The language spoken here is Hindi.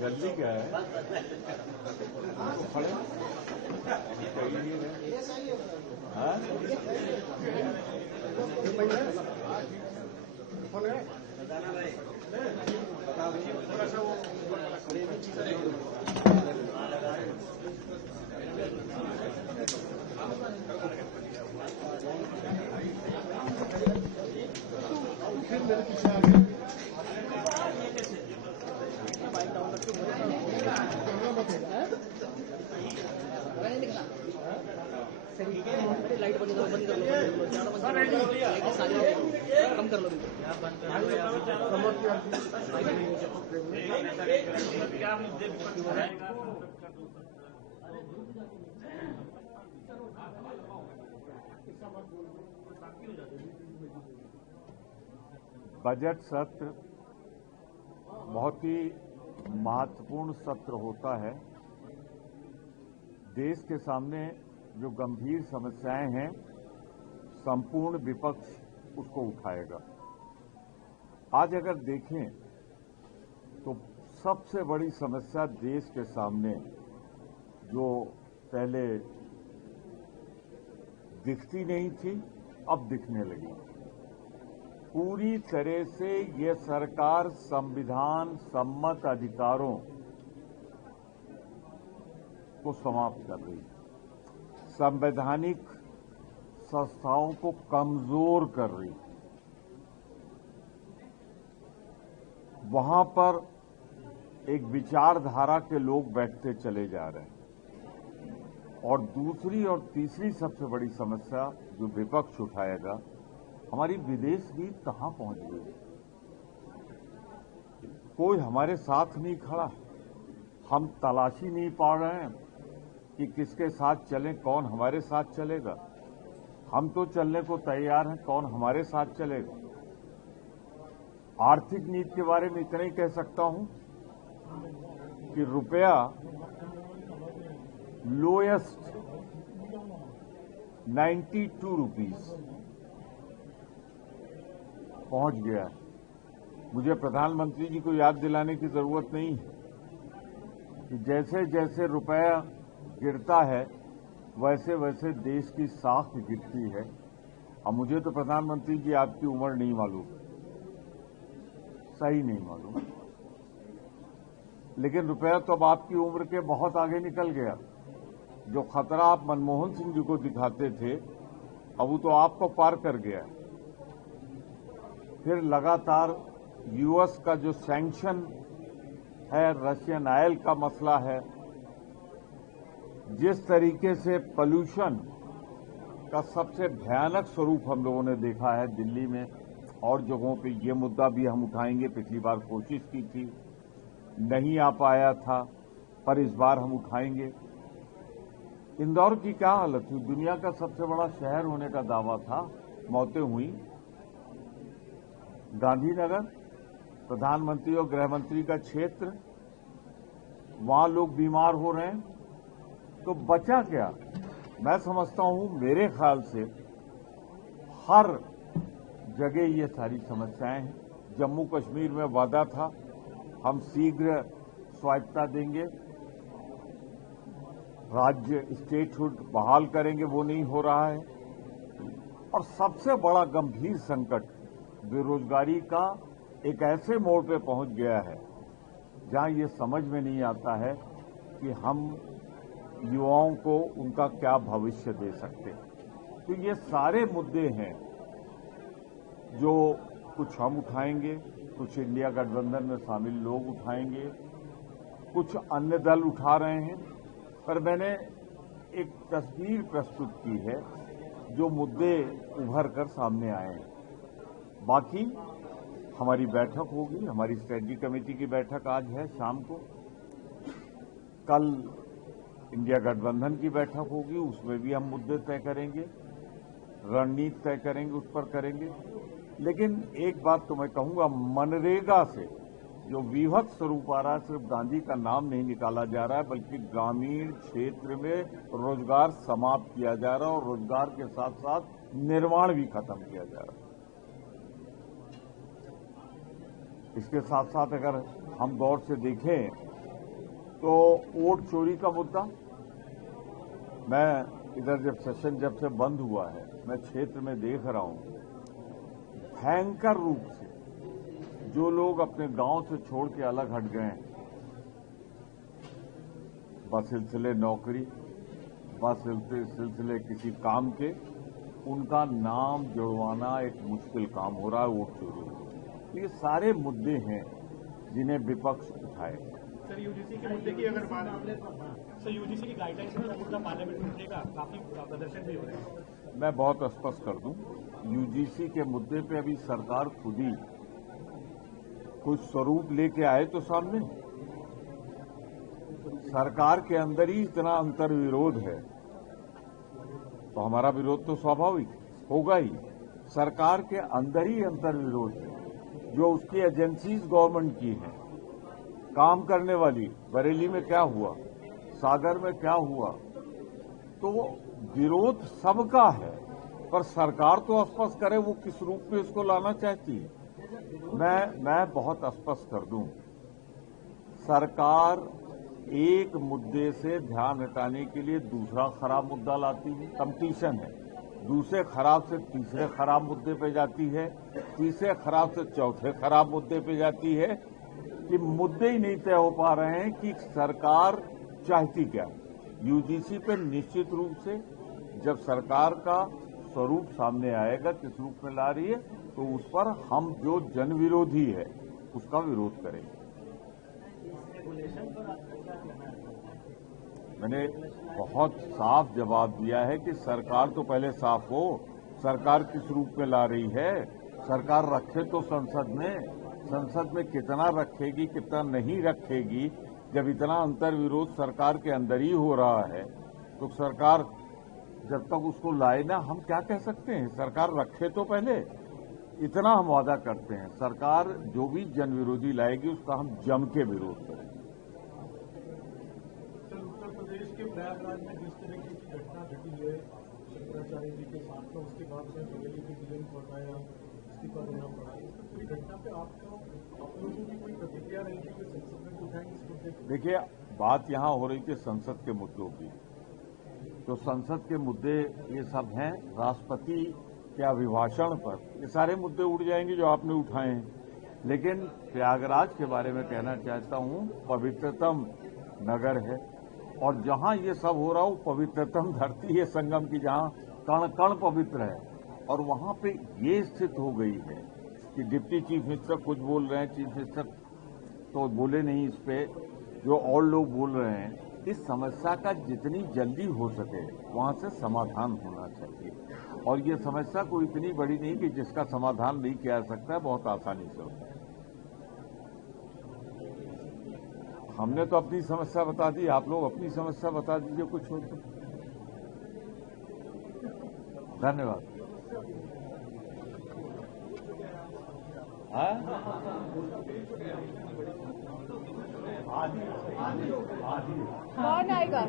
जल्दी क्या है खड़े लाइट बंद कर लो, कम कर लो। बजट सत्र बहुत ही महत्वपूर्ण सत्र होता है। देश के सामने जो गंभीर समस्याएं हैं, संपूर्ण विपक्ष उसको उठाएगा। आज अगर देखें तो सबसे बड़ी समस्या देश के सामने जो पहले दिखती नहीं थी, अब दिखने लगी। पूरी तरह से ये सरकार संविधान सम्मत अधिकारों को समाप्त कर रही है, संवैधानिक संस्थाओं को कमजोर कर रही है। वहां पर एक विचारधारा के लोग बैठते चले जा रहे हैं। और दूसरी और तीसरी सबसे बड़ी समस्या जो विपक्ष उठाएगा, हमारी विदेश नीति कहां पहुंच गई। कोई हमारे साथ नहीं खड़ा, हम तलाशी नहीं पा रहे हैं कि किसके साथ चलें, कौन हमारे साथ चलेगा। हम तो चलने को तैयार हैं, कौन हमारे साथ चलेगा। आर्थिक नीति के बारे में इतना ही कह सकता हूं कि रुपया लोएस्ट 92 रुपीस पहुंच गया है। मुझे प्रधानमंत्री जी को याद दिलाने की जरूरत नहीं है कि जैसे जैसे रुपया गिरता है वैसे वैसे देश की साख गिरती है। अब मुझे तो प्रधानमंत्री जी आपकी उम्र नहीं मालूम, सही नहीं मालूम, लेकिन रुपया तो अब आपकी उम्र के बहुत आगे निकल गया। जो खतरा आप मनमोहन सिंह जी को दिखाते थे, अब वो तो आपको पार कर गया। फिर लगातार यूएस का जो सैंक्शन है, रशियन ऑयल का मसला है, जिस तरीके से पोल्यूशन का सबसे भयानक स्वरूप हम लोगों ने देखा है दिल्ली में और जगहों पे, ये मुद्दा भी हम उठाएंगे। पिछली बार कोशिश की थी, नहीं आ पाया था, पर इस बार हम उठाएंगे। इंदौर की क्या हालत हुई, दुनिया का सबसे बड़ा शहर होने का दावा था, मौतें हुई। गांधीनगर, प्रधानमंत्री और गृहमंत्री का क्षेत्र, वहां लोग बीमार हो रहे हैं, तो बचा क्या। मैं समझता हूं, मेरे ख्याल से हर जगह ये सारी समस्याएं हैं। जम्मू कश्मीर में वादा था हम शीघ्र स्वायत्तता देंगे, राज्य स्टेटहुड बहाल करेंगे, वो नहीं हो रहा है। और सबसे बड़ा गंभीर संकट बेरोजगारी का एक ऐसे मोड़ पे पहुंच गया है जहां ये समझ में नहीं आता है कि हम युवाओं को उनका क्या भविष्य दे सकते हैं। तो ये सारे मुद्दे हैं जो कुछ हम उठाएंगे, कुछ इंडिया गठबंधन में शामिल लोग उठाएंगे, कुछ अन्य दल उठा रहे हैं। पर मैंने एक तस्वीर प्रस्तुत की है जो मुद्दे उभर कर सामने आए हैं। बाकी हमारी बैठक होगी, हमारी स्ट्रेटजी कमेटी की बैठक आज है शाम को। कल इंडिया गठबंधन की बैठक होगी, उसमें भी हम मुद्दे तय करेंगे, रणनीति तय करेंगे, उस पर करेंगे। लेकिन एक बात तो मैं कहूंगा, मनरेगा से जो विभत्स स्वरूप आ रहा है, सिर्फ गांधी का नाम नहीं निकाला जा रहा है, बल्कि ग्रामीण क्षेत्र में रोजगार समाप्त किया जा रहा है और रोजगार के साथ साथ निर्माण भी खत्म किया जा रहा है। इसके साथ साथ अगर हम गौर से देखें तो वोट चोरी का मुद्दा, मैं इधर जब से बंद हुआ है, मैं क्षेत्र में देख रहा हूं भयंकर रूप से जो लोग अपने गांव से छोड़ के अलग हट गए हैं, बसिलसिले नौकरी, बसिलसिले किसी काम के, उनका नाम जुड़वाना एक मुश्किल काम हो रहा है वोट चोरी। ये सारे मुद्दे हैं जिन्हें विपक्ष उठाए। सर यूजीसी के मुद्दे की अगर बात, सर यूजीसी की गाइडलाइंस में मुद्दा पार्लियामेंट में उठेगा, काफी प्रदर्शन भी हो रहे हैं। मैं बहुत स्पष्ट कर दूं, यूजीसी के मुद्दे पे अभी सरकार खुद ही कुछ स्वरूप लेके आए तो सामने, सरकार के अंदर ही इतना अंतर विरोध है तो हमारा विरोध तो स्वाभाविक होगा ही। सरकार के अंदर ही अंतर विरोध है, जो उसकी एजेंसीज गवर्नमेंट की हैं, काम करने वाली, बरेली में क्या हुआ, सागर में क्या हुआ, तो वो विरोध सबका है, पर सरकार तो स्पष्ट करे वो किस रूप में इसको लाना चाहती है। मैं बहुत स्पष्ट कर दूं, सरकार एक मुद्दे से ध्यान हटाने के लिए दूसरा खराब मुद्दा लाती है, कंपटीशन है, दूसरे खराब से तीसरे खराब मुद्दे पे जाती है, तीसरे खराब से चौथे खराब मुद्दे पे जाती है, कि मुद्दे ही नहीं तय हो पा रहे हैं कि सरकार चाहती क्या है। यूजीसी पे निश्चित रूप से जब सरकार का स्वरूप सामने आएगा, किस रूप में ला रही है, तो उस पर हम जो जन विरोधी है उसका विरोध करेंगे। मैंने बहुत साफ जवाब दिया है कि सरकार तो पहले साफ हो, सरकार किस रूप में ला रही है, सरकार रखे तो संसद में कितना रखेगी कितना नहीं रखेगी। जब इतना अंतर विरोध सरकार के अंदर ही हो रहा है तो सरकार जब तक उसको लाए ना, हम क्या कह सकते हैं, सरकार रखे तो पहले, इतना हम वादा करते हैं, सरकार जो भी जन विरोधी लाएगी उसका हम जम के विरोध करेंगे। उत्तर प्रदेश के प्रयागराज में जिस तरीके की घटना घटी है शंकराचार्य जी के साथ में, उसके बाद से बरेली के डीएम को हटाया, इस्तीफा देना पड़ा, पूरी घटना पे आप लोगों की कोई प्रतिक्रिया नहीं थी कि संसद में उठाएंगे इस मुद्दे को? देखिए, बात यहाँ हो रही थी संसद के मुद्दों की, तो संसद के मुद्दे ये सब हैं। राष्ट्रपति के अभिभाषण पर ये सारे मुद्दे उठ जाएंगे जो आपने उठाए हैं। लेकिन प्रयागराज के बारे में कहना चाहता हूँ, पवित्रतम नगर है और जहाँ ये सब हो रहा हो पवित्रतम धरती है संगम की, जहाँ कण कण पवित्र है, और वहाँ पे ये स्थिति हो गई है कि डिप्टी चीफ मिनिस्टर कुछ बोल रहे हैं, चीफ मिनिस्टर तो बोले नहीं, इस पे जो और लोग बोल रहे हैं। इस समस्या का जितनी जल्दी हो सके वहां से समाधान होना चाहिए, और ये समस्या कोई इतनी बड़ी नहीं कि जिसका समाधान नहीं किया जा सकता है, बहुत आसानी से होता है। हमने तो अपनी समस्या बता दी, आप लोग अपनी समस्या बता दीजिए कुछ हो तो। धन्यवाद। कौन आएगा?